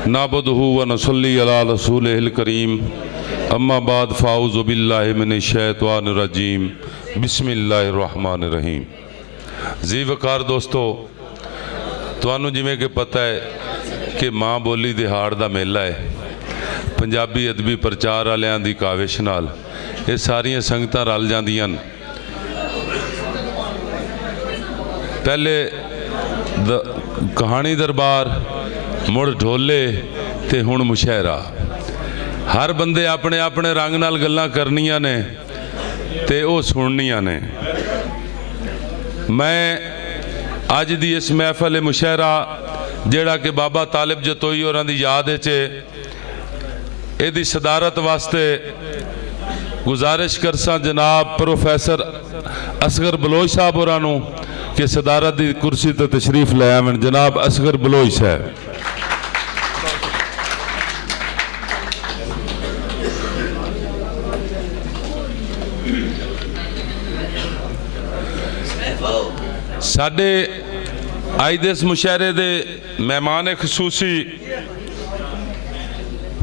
नाबुदहु व नसल्ली अला रसूलिहिल करीम अम्मा बाद फ़ाऊज़ु बिल्लाहि मिनश शैतानिर रजीम बिस्मिल्लाहिर रहमानिर रहीम। जी वकार दोस्तों, तुहानू जिवें कि पता है कि माँ बोली दिहाड़ दा मेला है। पंजाबी अदबी प्रचार वालियां दी काविश नाल ये सारियां संगतां रल जांदियां। पहले कहानी दरबार, मुड़ ढोले ते हुण मुशायरा। हर बंदे अपने अपने रंग नाल गल्लां करनियां ने ते वो सुननियां ने। मैं अज दी इस महफल मुशायरा जेड़ा कि बाबा तालिब जतोई होरां दी याद च इहदी सदारत वास्ते गुजारिश करसा जनाब प्रोफैसर असगर बलोच साहब होरां नूं कि सदारत की कुर्सी तो तशरीफ ले आवन। जनाब असगर बलोच साहब। साडे अज दे इस मुशायरे दे मेहमान खसूसी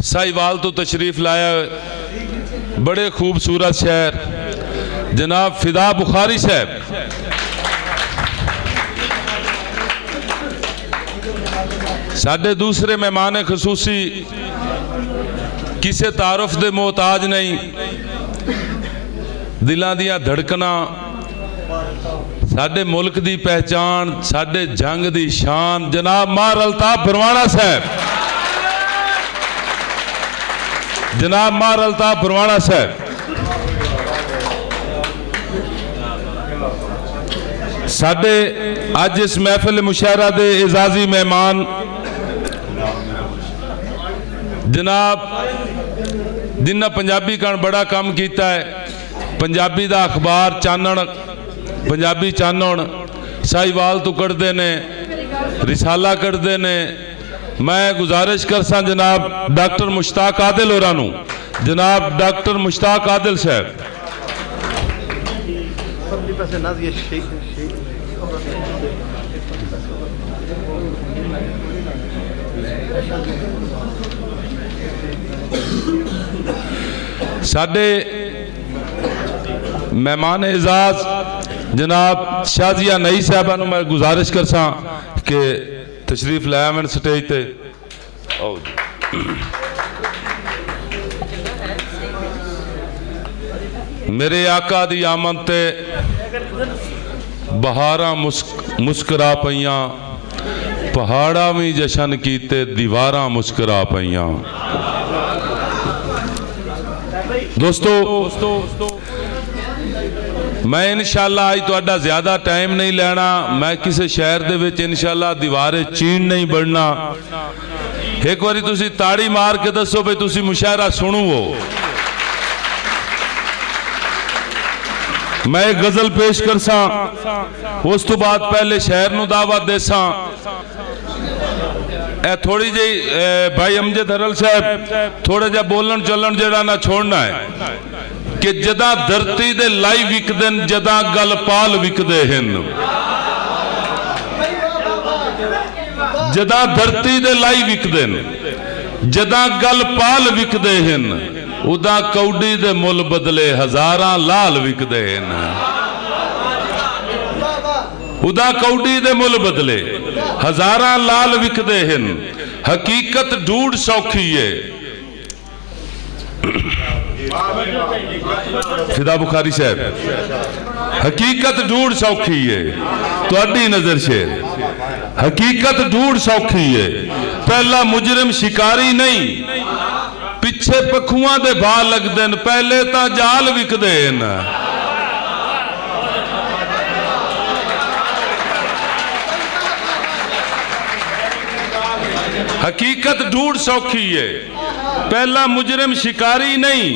साहिवाल तो तशरीफ लाया बड़े खूबसूरत शहर जनाब फिदा बुखारी साहब। साडे दूसरे मेहमान खसूसी किसी तारुफ दे मोहताज नहीं, दिलों दियां धड़कना, साडे मुल्क दी पहचान, साडे जंग दी शान जनाब मार अल्ताफ भरवाना साहब। जनाब मार अल्ताफ भरवाना साहब। साडे अज इस महफिल मुशायरा दे एजाजी मेहमान जनाब जिन्ना पंजाबी का बड़ा काम किया है। पंजाबी दा अखबार चानन, पंजाबी चानन साहिवाल तो कढ़ते ने, रिसाला कढ़ते ने। मैं गुजारिश करसा जनाब डॉक्टर मुश्ताक आदिल होरां नूं, जनाब डॉक्टर मुश्ताक आदिल साहब। साडे मेहमान एजाज जनाब शाजिया नई साहबा नूं मैं गुजारिश करसा कि तशरीफ लाया मैं स्टेज ते। मेरे आका दी आमद ते बहारां मुस्करा पईयां, पहाड़ा भी जशन कीते दीवारां मुस्करा पईयां। दोस्तों मैं इंशाअल्लाह आज तुहाडा ज्यादा टाइम नहीं लेना। मैं किसी शहर दे विच इंशाअल्लाह दीवारे चीन नहीं बढ़ना। एक बारी तुसी ताड़ी मार के दसो भाई तुसी मुशायरा सुनो। मैं एक गजल पेश करसा, उस तो बाद पहले शहर नूं दावत देसा। थोड़ी जी भाई अमजद हरल साहब थोड़ा जा बोलन चलन जड़ा ना छोड़ना है कि जदा धरती दे लाई विकदे जदा गल पाल विकदे हन। जदा धरती दे लाई विकदे जदा गल पाल विकदे हन, उदा कौडी दे मुल बदले हजारां लाल विकदे हन। उदा कौडी दे मुल बदले हजारां लाल विकदे हन। हकीकत ढूंढ सौखी है। फिदा बुखारी साहब, हकीकत ढूंढ सौखी है। तुहाडी नजर से हकीकत ढूंढ सौखी है। पहला मुजरिम शिकारी नहीं, पिछे पखुआं दे भा लगदे न, पहले तां जाल विकदे न। हकीकत ढूंढ सौखी है। पहला मुजरिम शिकारी नहीं,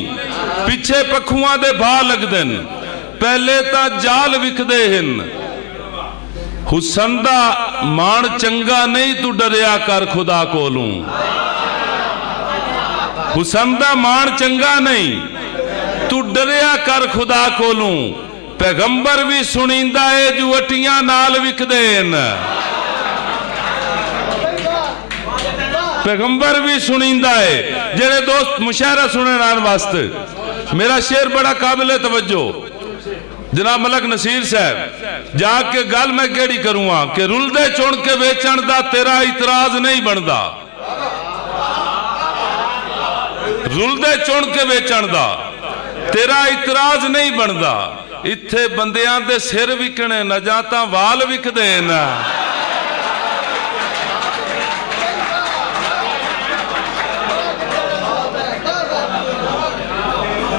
पिछे पखुआं दे भा लगदे न, पहले तां जाल विकदे हन। हुसन दा मान चंगा नहीं, तू डरिया कर खुदा कोलूं। हुसन दा मान चंगा नहीं, तू डरिया कर खुदा कोलूं। पैगंबर भी सुनींदा है जुवटियां नाल विकदे न। पैगंबर भी सुनींदा है। जेड़े दोस्त मुशायरा सुनने आने वास्ते मेरा शेर बड़ा काबिल तवज्जो जनाब मलक नसीर साहब जाके गल मैं केड़ी करूंगा कि रुलदे चुन के वेचण दा तेरा इतराज नहीं बनता। रुलदे चुन के वेचण दा तेरा इतराज नहीं बनता। इत्थे बंदियां दे सिर विकने न जां तां वाल विकदे न।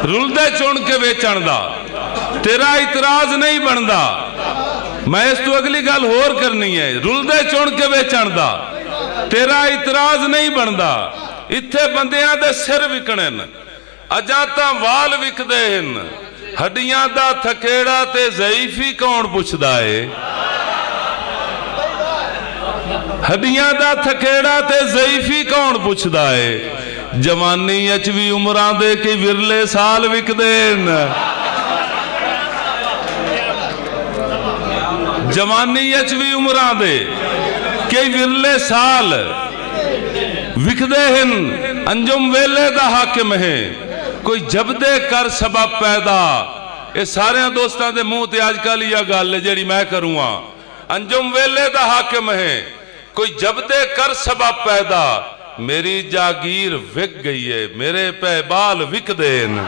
रुलदे चुन के वेचण दा तेरा इतराज नहीं बनता। मैं इस तो अगली गल होर करनी है। रुलदे चुन के वेचण दा तेरा इतराज नहीं बनता। इत्थे बंदियां दे सिर विकने न अजां तां वाल विकदे हन। हड्डियां दा थकेड़ा ते ज़ईफी कौन पुछदा है। हड्डियां दा थकेड़ा ते ज़ईफी कौन पुछदा है। जवानी अच भी उमरां दे कई विरले साल विकदे न। जवानी अच भी उमरां दे कई विरले साल विकदे हन। अंजुम वेले दा हाकिम है कोई जबदे कर सबब पैदा। ये सारे दोस्तों के मुंह ते अजकल यह गल जी मैं करूँगा। अंजुम वेले दा हाकिम है कोई जबदे कर सबब पैदा। मेरी जागीर विक गई है मेरे पे बाल विकदे न।